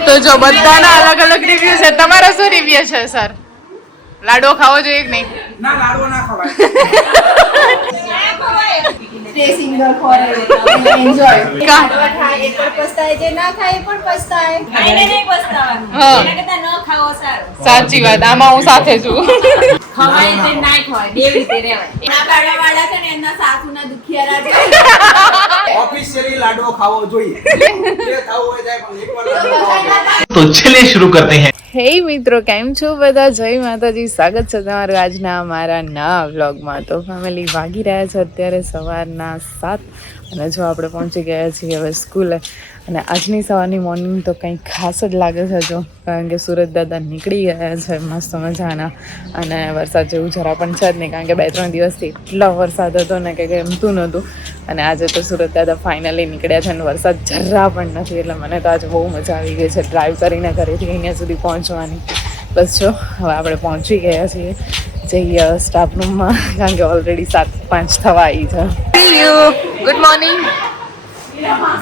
તો જો બધાના અલગ અલગ રિવ્યુ છે તમારા શું રિવ્યુ છે સર લાડુ ખાવો જોઈએ કે નહીં ના લાડવો ના ખવાય stay single forever and enjoy. કા? લાડવા ખાય એ પણ પસ્તાય જે ના ખાય એ પણ પસ્તાય ખાઈને નહીં પસ્તાવાનું. હા. એના કરતાં ન ખાવો સારું. સાચી વાત આમાં હું સાથે છું ખવાય તે નાય ખવાય, બે રીતે રહેવાય. ના પાડવા વાળા છે ને એમના સાસુના દુખિયારા છે ઓફિશિયલી લાડવો ખાવો જોઈએ જે ખાવું હોય થાય પણ એકવાર લાડવો ખાવો જોઈએ. तो चलिए शुरू करते हैं હે મિત્રો, કેમ છો બધા? જય માતાજી. સ્વાગત છે તમારું આજના અમારા નવા વ્લોગમાં. તો ફેમિલી વાગી રહ્યા છે અત્યારે સવારના સાત. અને જો આપણે પહોંચી ગયા છીએ હવે સ્કૂલે. અને આજની સવારની મોર્નિંગ તો કંઈક ખાસ જ લાગે છે જો, કારણ કે સુરત દાદા નીકળી ગયા છે મસ્ત મજાના. અને વરસાદ જેવું જરા પણ છે જ નહીં, કારણ કે બે ત્રણ દિવસથી એટલો વરસાદ હતો ને કે ગમતું નહોતું. અને આજે તો સુરત દાદા ફાઇનલી નીકળ્યા છે અને વરસાદ જરા પણ નથી, એટલે મને તો આજે બહુ મજા આવી ગઈ છે ડ્રાઈવ કરીને ઘરેથી અહીંયા સુધી પહોંચવાની. બસ જો, હવે આપણે પહોંચી ગયા છીએ જઈએ સ્ટાફ રૂમમાં કારણ કે ઓલરેડી સાત પાંચ થવા આવી છે. ગુડ મોર્નિંગ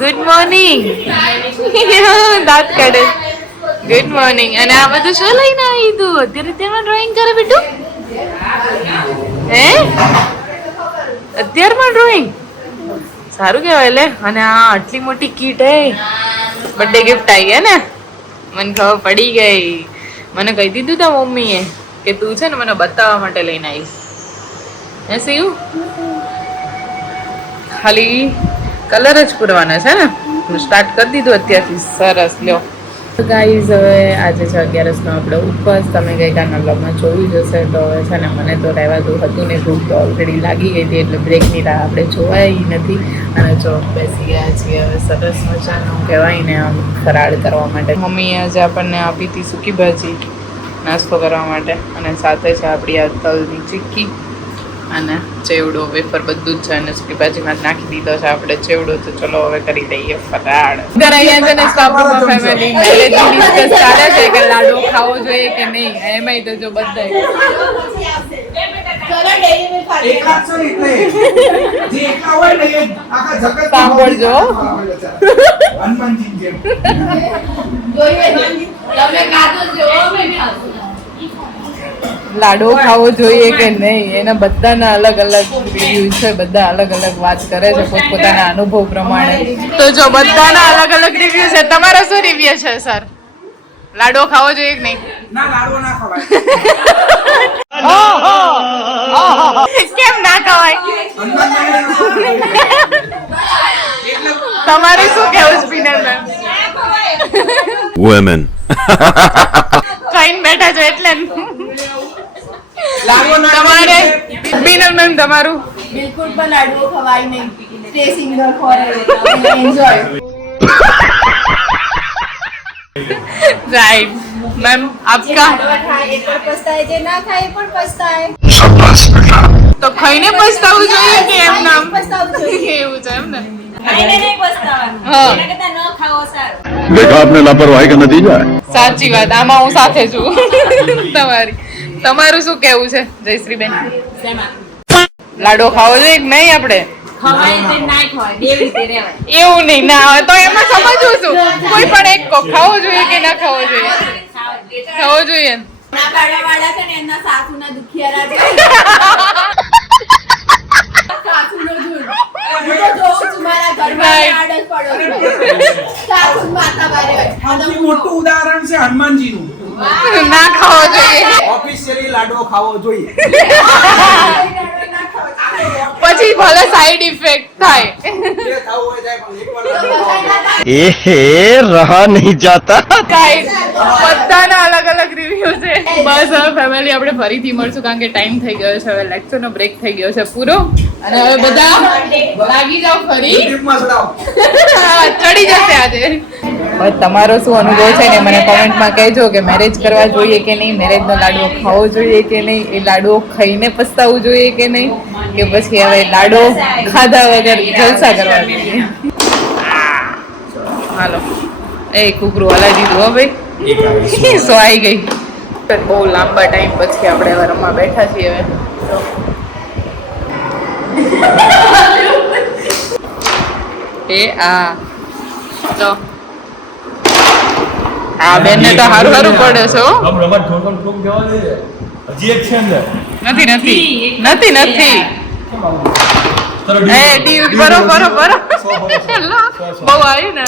ગુડ મોર્નિંગ દાંત કાઢે. ગુડ મોર્નિંગ અને આ બધું શું લઈને આવી તું? અત્યારે તેમાં ડ્રોઈંગ કરે બેટું? હે? અત્યારમાં ડ્રોઈંગ સારું કહેવાય લે. અને આ આટલી મોટી કીટ હે. બર્થડે ગિફ્ટ આવી હે ને? મને ખબર પડી ગઈ. મને કહી દીધું તા મમ્મીએ કે તું છે ને મને બતાવવા માટે લઈને આવીશ. હે સીયું ખાલી કલર જ પૂરવાના છે ને? હું સ્ટાર્ટ કરી દીધું અત્યારથી. સરસ, લ્યો. ગાઈઝ હવે આજે છે અગિયારસનો આપણે ઉપવાસ. તમે ગઈકાલના બ્લોગમાં જોયું જ હશે તો હવે છે ને મને તો રહેવાતું હતું ને ભૂખ તો ઓલરેડી લાગી ગઈ હતી, એટલે બ્રેકની રાહ આપણે જોવાઈ નથી. અને જો બેસી ગયા છીએ હવે સરસ મજાનું કહેવાય ને આમ ફરાળ કરવા માટે. મમ્મીએ આજે આપણને આપી હતી સૂકી ભાજી નાસ્તો કરવા માટે. અને સાથે છે આપણી આ તલની ચીક્કી. અને ચેવડો વેફર બધું જ છે અને સુકી ભાજીમાં જ નાખી દીધો છે. આપણે ચેવડો તો ચલો હવે કરી દઈએ ફરાળ. ઘર અહીંયા છે ને સ્ટાફમાં ફેમિલી મેરેજની ડિસ્કસ ચાલે છે કે લાડુ ખાવો જોઈએ કે નહીં? એમાંય તો જો બધા સાંભળજો. હનુમાનજી જેમ. જોઈએ તમે કાતો જો મેં ખાધું લાડુ ખાવો જોઈએ કે નહીં? એના બધાના અલગ અલગ રિવ્યુ છે બધા અલગ અલગ વાત કરે છે પોતપોતાના અનુભવ પ્રમાણે. તો જો બધાના અલગ અલગ રિવ્યુ છે તમારો શું રિવ્યુ છે સર લાડુ ખાવો જોઈએ કે નહીં? ના લાડવો ના ખવાય. કેમ ના ખવાય? તમારે શું કેવું સ્પિનર મેમ વુમેન ખાઈને બેઠા છો એટલે. લાડવો તમારે ખવાય. સ્પિનર મેમ તમારું બિલકુલ પણ લાડવો ખવાય નહીં stay single forever and enjoy right ma'am જે આપકા લાડવા ખાય એ પણ પસ્તાય જે ના ખાય એ પણ પસ્તાય તો ખાઈને પસ્તાવું જોઈએ કે એમ નામ પસ્તાવું જોઈએ એવું છે એમ ને ખાઈને નહીં પસ્તાવાનું. હા. એના કરતાં ન ખાવો સારું. देखा आपने लापरवाही का नतीजा है સાચી વાત આમાં હું સાથે છું તમારી તમારું શું કેવું છે જયશ્રીબેન? લાડો ખાવો જોઈએ કે નહીં આપણે. એવું નહીં ના હોય તો એમાં સમજવું છું કોઈ પણ એક ખાવો જોઈએ કે ના ખાવો જોઈએ? ખાવો જોઈએ મોટું ઉદાહરણ છે હનુમાનજી ના ના ખાવો જોઈએ. ઓફિશિયલી લાડવો ખાવો જોઈએ. પછી ભલે સાઈડ ઇફેક્ટ થાય. એ હે રહા નહીં જાતા. બધાના અલગ અલગ રિવ્યુ છે. બસ હવે ફેમિલી આપણે ફરીથી મળશું કારણ કે ટાઈમ થઈ ગયો છે હવે લેક્ચરનો બ્રેક થઈ ગયો છે પૂરો. અને હવે બધા લાગી જાવ ફરી. ચડી જશે આજે. તમારો શું અનુભવ છે ને મને કોમેન્ટમાં કહેજો કે મેરેજ કરવા જોઈએ કે નહીં મેરેજનો લાડવો ખાવો જોઈએ કે નહીં, એ લાડવો ખાઈને પસ્તાવું જોઈએ કે નહીં, કે પછી હવે લાડવો ખાધા વગર જલસા કરવા જોઈએ? હાલો. એ કુકરું હલા દીધું હો ભાઈ. સો આવી ગઈ. બહુ લાંબા ટાઈમ પછી આપણે હવે રમવા બેઠા છીએ હવે. એ આ. તો આ બેનને તો હારું હારું પડે છે હો. આમ રમત ઠોકમ ઠોક જવા દે હજી એક છે અંદર. નથી નથી. નથી નથી. એ ડી બરો બરો બરો બહુ ને.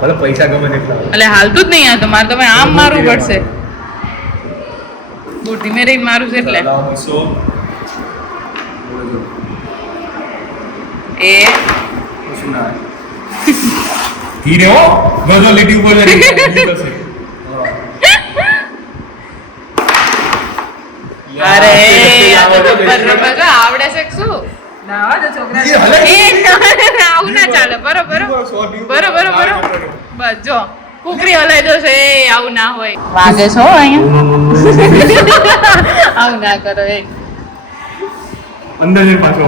ભલે પૈસા ગમે તેટલા. એટલે હાલતું જ નહીં આ તો. મારે તમે આમ મારવું પડશે. બહુ ધીમે રહીને મારું છે એટલે. સો એ શું ના? ધીરે હો ગધો લીટી ઉપર અરે આવડે છે શું? એ હલે એ આવું ના ચાલે. બરોબર બરો. બરો બરો બસ જો. કુકરી હલાઈ દો છે. આવું ના હોય. વાગે છો અહીંયા? આવું ના કરો એ. અંદર જઈને પાછો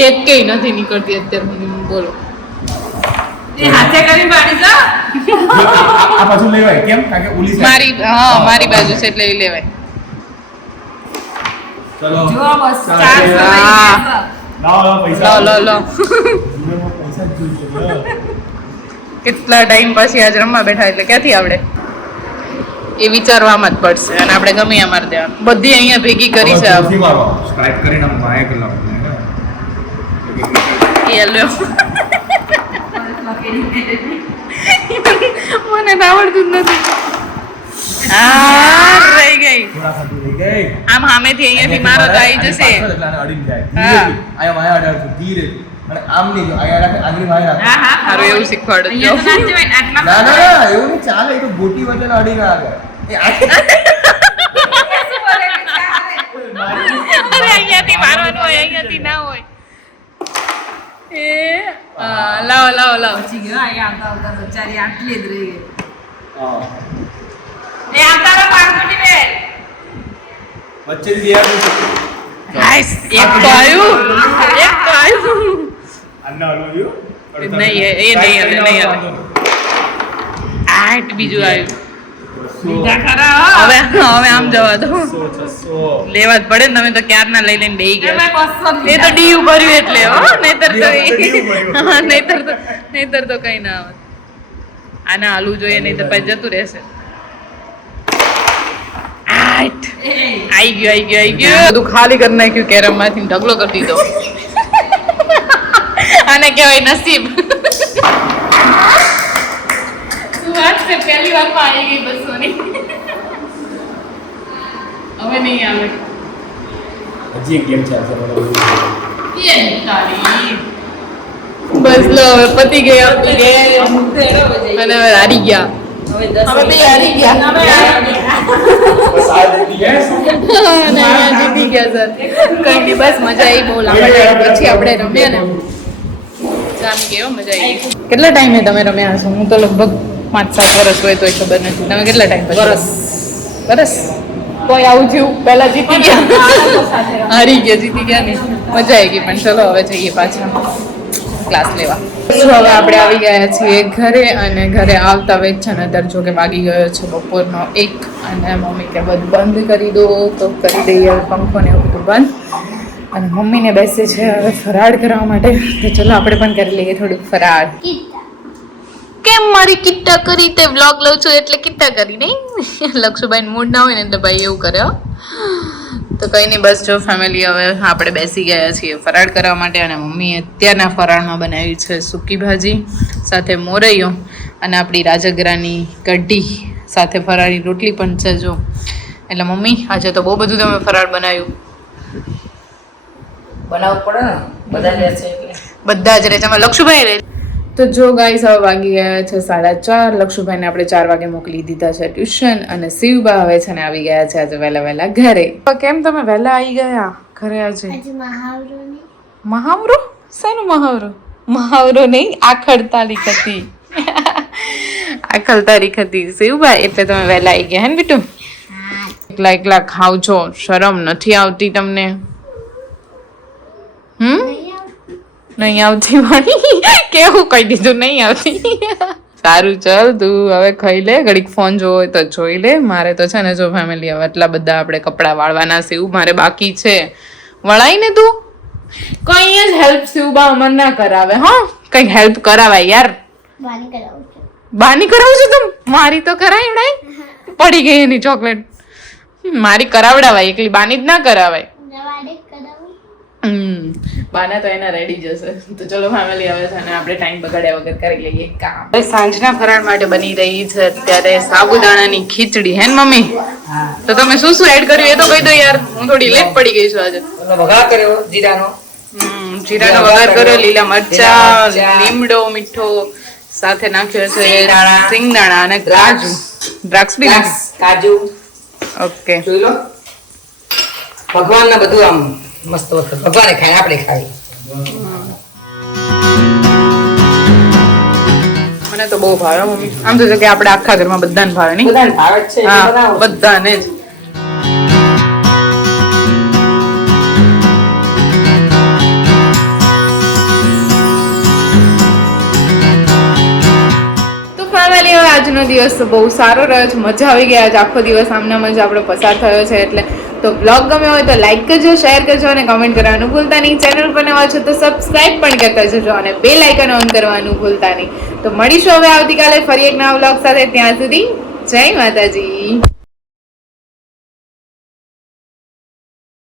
એક કઈ નથી નીકળતી અત્યારે બોલો. એ હાથે કરી પાડી દો આ પાછું લેવાય. કેમ? કારણ કે ઓલી મારી હા મારી બાજુ છે એટલે એ લેવાય. ચલો. જો બસ. ચાલો. ચારસો હા. લઈ લાવો લાવો પૈસા. લો લો લો. પૈસા જ જોઈએ છે. કેટલા ટાઈમ પછી આજ રમવા બેઠા એટલે ક્યાંથી આવડે? એ વિચારવામાં જ પડશે અને આપણે ગમે એમ મારી દેવાનું બધી અહીંયા ભેગી કરી છે સ્ટ્રાઇક કરીને આમ વાયા લ્યો. મને તો આવડતું જ નથી. આ રહી ગઈ. આમ સામેથી અહીંયાથી મારો તો આવી જશે. વાયા. અને આમ નહીં જો, અહીંયા રાખે, આંગળી વાયા રાખે. હા હા સારું એવું શીખવાડો. ના ને, ના ના ના એવું નહીં ચાલે એ તો વચ્ચે આગળ એ અરે અહીંયાથી મારવાનું હોય અહીંયાથી ના હોય. એ લાવો લાવો લાવો. પછી ગયો અહીંયા આવતા આવતા બચારી આટલી જ રહી ગઈ. એ આવતા રહો બેન. નાઈસ એક તો આવ્યું. એક તો આવ્યું. નહીં, એ- એ નહીં હલે, નહીં હલે. આઠ બીજું આવ્યું. હવે હવે આમ જવા દો. લેવા જ પડે ને તમે તો ક્યારના લઈ લઈને બેહી ગયા. એ તો ડી ભર્યું એટલે હો. નહીતર તો નહીતર તો નહીતર તો કઈ ના આવે. આના આલુ જોઈએ નહીં તો પછી જતું રહેશે. આઈ ગયો આઈ ગયો આઈ ગયો. બધું ખાલી કરી નાખ્યું કેરમમાંથી ઢગલો કરી દીધો. આને કહેવાય નસીબ. વાત છે પહેલી વારમાં આવી ગઈ બસો ની હવે નહીં આવે હજી એક ગેમ ચાલશે. બસ લો હવે પતી ગઈ આપણી game. અને હવે હારી ગયા હવે દસ હવે બે હારી ગયા બસ આ જીતી ગયા સર કઈ નહીં બસ મજા આવી બહુ લાંબા ટાઈમ પછી આપણે રમ્યા ને આમ કેવો મજા આવી કેટલા ટાઈમે તમે રમ્યા હશો હું તો લગભગ પાંચ સાત વર્ષ હોય તોય ખબર નથી. તમે કેટલા ટાઈમ પછી? વરસ. વરસ? કોઈ આવું થયું. પહેલા જીતી ગયા. હારી ગયા જીતી ગયા ને. મજા આવી ગઈ પણ ચલો હવે જઈએ પાછા. ક્લાસ લેવા. હવે આપણે આવી ગયા છીએ ઘરે અને ઘરે આવતા વેચ છે ને અત્યારે જો કે વાગી ગયો છે બપોરનો એક અને મમ્મી કે બધું બંધ કરી દો તો કરી દઈએ હવે પંખો ને એવું બધું બંધ. અને મમ્મીને બેસે છે હવે ફરાળ કરવા માટે. તો ચલો આપણે પણ કરી લઈએ થોડુંક ફરાળ. કેમ મારી કિટ્ટા કરી તે વ્લોગ લઉં છું એટલે કિટ્ટા કરી નહીં. લક્ષુભાઈ મૂડ ના હોય ને એટલે ભાઈ એવું કરે તો કંઈ નહીં બસ જો ફેમિલી હવે આપણે બેસી ગયા છીએ ફરાળ કરવા માટે અને મમ્મીએ અત્યારના ફરાળમાં બનાવી છે સૂકી ભાજી સાથે મોરૈયો અને આપણી રાજગરાની કઢી સાથે ફરાળી રોટલી પણ છે જો. એટલે મમ્મી આજે તો બહુ બધું તમે ફરાળ બનાવ્યું. બનાવવું પડે ને? બધા બધા જ રહે છે. લક્ષુભાઈ રહે તો જો ગાઈસ હવે વાગી ગયા છે સાડા ચાર. લક્ષુભાઈને આપણે ચાર વાગે મોકલી દીધા છે ટ્યુશન અને શિવબા હવે છે ને આવી ગયા છે આજે વહેલા વહેલા ઘરે. કેમ તમે વહેલા આવી ગયા ઘરે આજે? મહાવરો શેનો મહાવરો? મહાવરો નહીં આખડ તારીખ હતી. આખલ તારીખ હતી શિવબા એટલે તમે વહેલા આવી ગયા હે ને બીટુ? એકલા એકલા ખાવ છો શરમ નથી આવતી તમને. હમ? નહીં આવતી વાળી કેવું કહી દીધું નહીં આવતી. સારું ચાલ તું હવે ખાઈ લે. ઘડીક ફોન જોવો હોય તો જોઈ લે. મારે તો છે ને જો ફેમિલી હવે એટલા બધા આપણે કપડાં વાળવાના છે એવું મારે બાકી છે. વળાઈ ને તું? કઈ જ હેલ્પ શિવબા અમર ના કરાવે હા. કઈ હેલ્પ કરાવાય યાર. બાની કરાવું છું. તું? મારી તો કરાવડાય પડી ગઈ એની ચોકલેટ મારી કરાવડાવાય એકલી બાની જ ના કરાવાય. હમ. બાના તો એના રેડી જશે તો ચલો ફેમિલી આવે છે અને આપણે ટાઈમ બગાડ્યા વગર કરી લઈએ કામ. સાંજના ફરાળ માટે બની રહી છે અત્યારે સાબુદાણાની ખીચડી. હે ને મમ્મી તો તમે શું શું એડ કર્યું એ તો કહી દો યાર. હું થોડી લેટ પડી ગઈ છું આજે. વઘાર કર્યો જીરાનો. જીરાનો વઘાર કર્યો લીલા મરચા લીમડો મીઠો સાથે નાખ્યો છે સિંગદાણા. અને કાજુ. દ્રાક્ષ બી કાજુ. ઓકે. જોઈ લો. ભગવાન ને બધું આમ મસ્ત વસ્તુ ભગવાને ખાય આપણે ખાવી મને તો બહુ ભાવે. મમ્મી આમ તો કે આપણે આખા ઘરમાં બધાને ભાવે નહીં? બધાને ભાવે છે હા બધાને જ. આજનો દિવસ બહુ સારો રહ્યો છે. મજા આવી ગઈ. આજ આખો દિવસ આમના જ આપણો પસાર થયો છે એટલે તો બ્લોગ ગમ્યો હોય તો લાઈક કરજો શેર કરજો અને કમેન્ટ કરવાનું ભૂલતા નહીં. ચેનલ પર નવા છો તો સબસ્ક્રાઈબ પણ કરતા જજો અને બે લાઇકન ઓન કરવાનું ભૂલતા નહીં. તો મળીશું હવે આવતીકાલે ફરી એક નવા બ્લોગ સાથે. ત્યાં સુધી જય માતાજી.